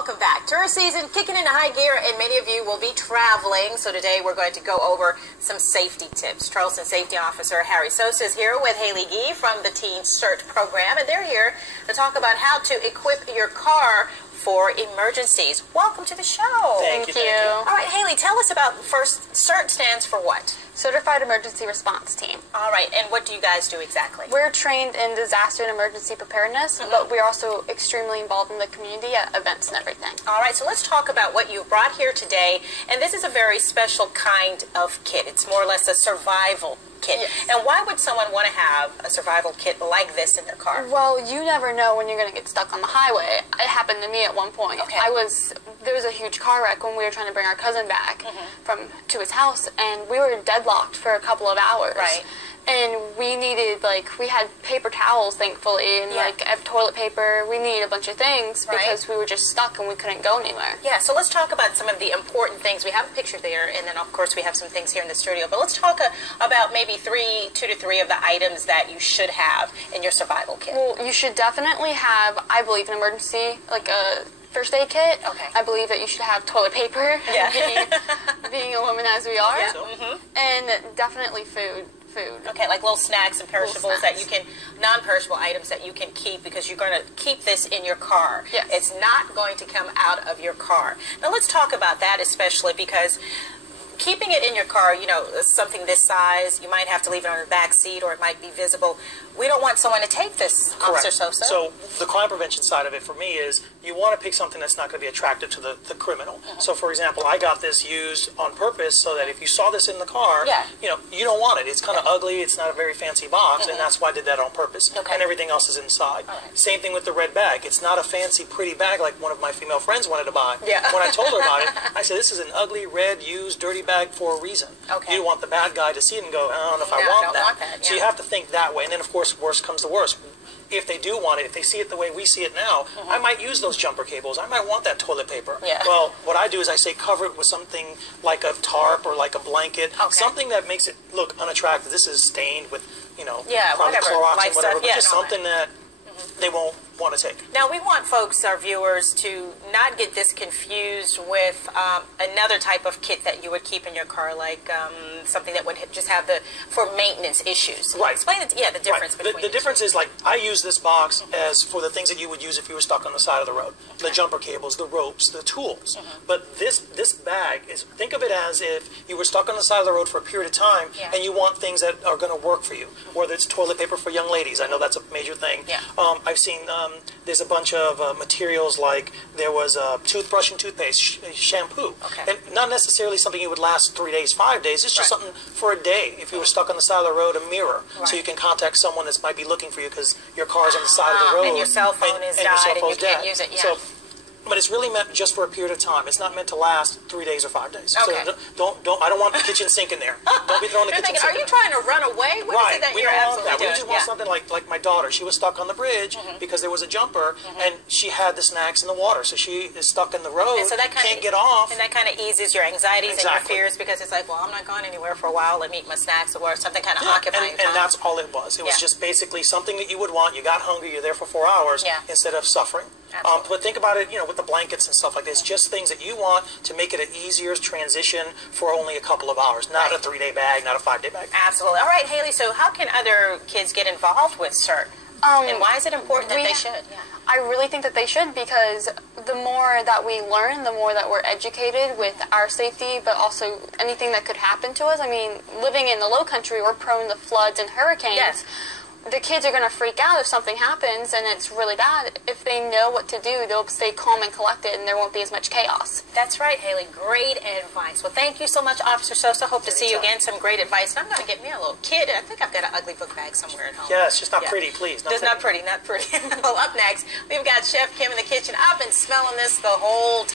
Welcome back. Tourist season kicking into high gear, and many of you will be traveling. So today we're going to go over some safety tips. Charleston Safety Officer Harry Sosa is here with Haley Gee from the TCERT program, and they're here to talk about how to equip your car for emergencies. Welcome to the show. Thank you. All right, Haley, tell us about first. CERT stands for what? Certified Emergency Response Team. All right, and what do you guys do exactly? We're trained in disaster and emergency preparedness, but we're also extremely involved in the community at events and everything. All right, so let's talk about what you brought here today, and this is a very special kind of kit. It's more or less a survival kit. Yes. And why would someone want to have a survival kit like this in their car? Well, you never know when you're going to get stuck on the highway. It happened to me at one point. Okay. There was a huge car wreck when we were trying to bring our cousin back to his house, and we were deadlocked for a couple of hours. Right. And we needed, we had paper towels, thankfully, and, toilet paper. We needed a bunch of things because we were just stuck and we couldn't go anywhere. Yeah, so let's talk about some of the important things. We have a picture there, and then, of course, we have some things here in the studio. But let's talk about maybe 2 to 3 of the items that you should have in your survival kit. Well, you should definitely have, I believe, an emergency, a first aid kit. Okay. I believe that you should have toilet paper, Yeah. being a woman as we are. Yeah. And definitely food. Okay, like little snacks and perishables that you can, non-perishable items that you can keep, because you're going to keep this in your car. Yes. It's not going to come out of your car. Now let's talk about that, especially because keeping it in your car, something this size, you might have to leave it on the back seat or it might be visible. We don't want someone to take this, Officer Sosa. So the crime prevention side of it for me is you want to pick something that's not going to be attractive to the criminal. So for example, I got this used on purpose so that if you saw this in the car, you don't want it. It's kind of ugly. It's not a very fancy box, and that's why I did that on purpose. Okay. And everything else is inside. Same thing with the red bag. It's not a fancy, pretty bag like one of my female friends wanted to buy. Yeah. When I told her about it, I said, this is an ugly, red, used, dirty bag for a reason. Okay. You don't want the bad guy to see it and go, I don't know if I want that. So you have to think that way. And then, of course, worst comes to worst. If they do want it, if they see it the way we see it now, I might use those jumper cables. I might want that toilet paper. Yeah. Well, what I do is I say cover it with something like a tarp or like a blanket, something that makes it look unattractive. This is stained with, probably Clorox and whatever, but just something that they won't want to take. Now, we want folks, our viewers, to not get this confused with another type of kit that you would keep in your car, like something that would just have for maintenance issues. Right. Explain the difference between the difference is, I use this box as for the things that you would use if you were stuck on the side of the road. The jumper cables, the ropes, the tools. But this bag is, think of it as if you were stuck on the side of the road for a period of time and you want things that are going to work for you. Whether it's toilet paper for young ladies. I know that's a major thing. Yeah. I've seen there's a bunch of materials, like there was toothbrush and toothpaste, shampoo. And not necessarily something you would last 3 days, 5 days. It's just something for a day. If you were stuck on the side of the road, a mirror. So you can contact someone that might be looking for you because your car's on the side of the road. And your cell phone is died and you can't use it. Yeah. But it's really meant just for a period of time. It's not meant to last 3 days or 5 days. Okay. So I don't want the kitchen sink in there. Don't be throwing the kitchen sink in there. Are you trying to run away? What is it that you're absolutely doing? We just want something like my daughter. She was stuck on the bridge because there was a jumper, and she had the snacks in the water. So she is stuck in the road, and so that can't get off. And that kind of eases your anxieties and your fears, because it's like, well, I'm not going anywhere for a while. Let me eat my snacks or something kind of occupying time. And that's all it was. It was just basically something that you would want. You got hungry, you're there for 4 hours instead of suffering. But think about it, with the blankets and stuff like this, just things that you want to make it an easier transition for only a couple of hours, not a 3-day bag, not a 5-day bag. Absolutely. All right, Haley, so how can other kids get involved with CERT? And why is it important that they should? I really think that they should, because the more that we learn, the more that we're educated with our safety, but also anything that could happen to us. I mean, living in the low country, we're prone to floods and hurricanes. Yes. The kids are going to freak out if something happens and it's really bad. If they know what to do, they'll stay calm and collected, and there won't be as much chaos. That's right, Haley. Great advice. Well, thank you so much, Officer Sosa. Hope to see you again. Some great advice. And I'm going to get me a little kid. I think I've got an ugly book bag somewhere at home. Yeah, it's just not pretty, please. Not pretty. Well, up next, we've got Chef Kim in the kitchen. I've been smelling this the whole time.